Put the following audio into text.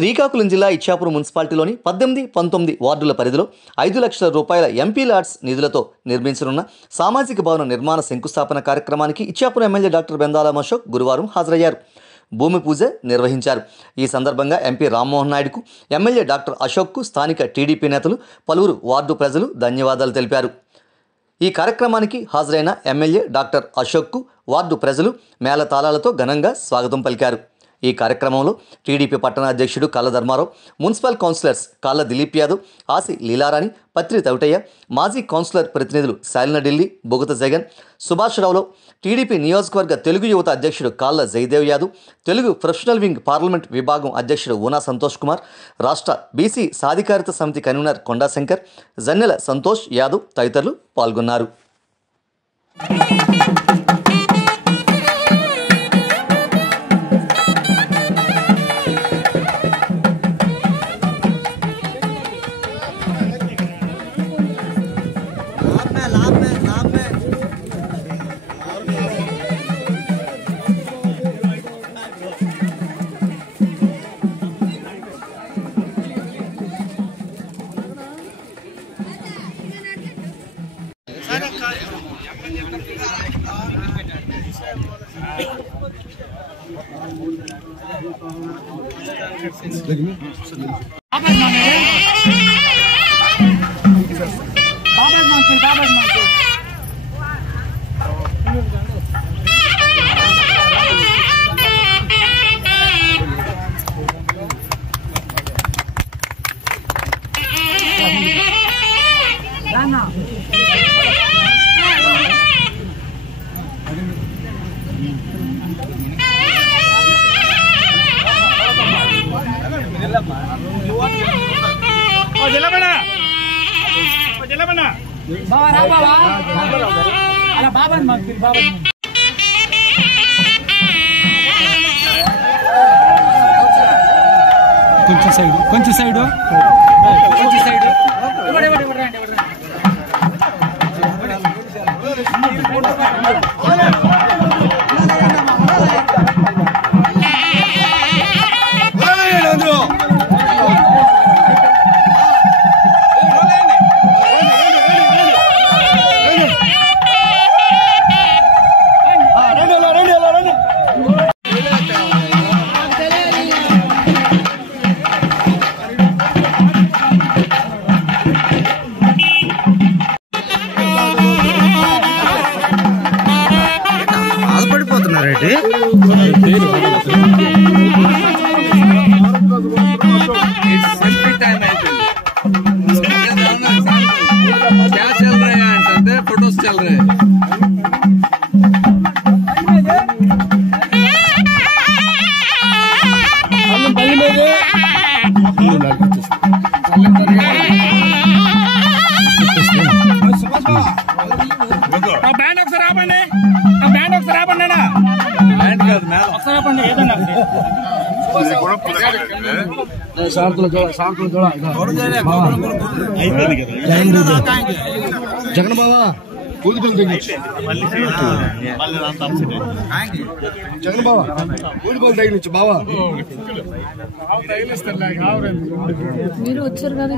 శ్రీకాకుళం జిల్లా ఇచ్చాపురం మున్సిపాలిటీలోని 18, 19 వార్డుల పరిధిలో 5 లక్షల రూపాయల ఎంపీ లాడ్స్ నిధులతో నిర్మించనున్న సామాజిక భవన నిర్మాణ శంకుస్థాపన కార్యక్రమానికి ఇచ్చాపురం ఎమ్మెల్యే డాక్టర్ బెందాలం అశోక్ గురువారం హాజరయ్యారు. భూమి పూజ నిర్వహించారు. ఈ సందర్భంగా ఎంపీ రామ్మోహన్ నాయుడుకు, ఎమ్మెల్యే డాక్టర్ అశోక్కు స్థానిక టీడీపీ నేతలు, పలువురు వార్డు ప్రజలు ధన్యవాదాలు తెలిపారు. ఈ కార్యక్రమానికి హాజరైన ఎమ్మెల్యే డాక్టర్ అశోక్కు వార్డు ప్రజలు మేళతాళాలతో ఘనంగా స్వాగతం పలికారు. ఈ కార్యక్రమంలో టీడీపీ పట్టణ అధ్యక్షుడు కళ్ళ ధర్మారావు, మున్సిపల్ కౌన్సిలర్స్ కాళ్ళ దిలీప్ యాదవ్, ఆసి లీలారాణి, పత్రి తౌటయ్య, మాజీ కౌన్సిలర్ ప్రతినిధులు శాలిన ఢిల్లీ, బొగుత జగన్, సుభాష్ రావులో, టీడీపీ నియోజకవర్గ తెలుగు యువత అధ్యక్షుడు Kalla Jayadev Yadav, Telugu professional wing parliament విభాగం అధ్యక్షుడు ఊనా సంతోష్ కుమార్, రాష్ట్ర బీసీ సాధికారిత సమితి కన్వీనర్ కొండాశంకర్, జన్నెల సంతోష్ యాదవ్ తదితరులు పాల్గొన్నారు. కొంచెం సైడ్ फोटोस चल रहे हैं। बैंड ఒకసారి ఆపండి, बैंड ఒకసారి ఆపండి అన్న, बैंड కాదు మేడం ఒకసారి ఆపండి ఏదన్నా జగన్ బాబా కూలిపల్లి తగ్గించు, జగన్ బాబా కూలిపల్లి తగిలించు బాబా, మీరు వచ్చారు కదా.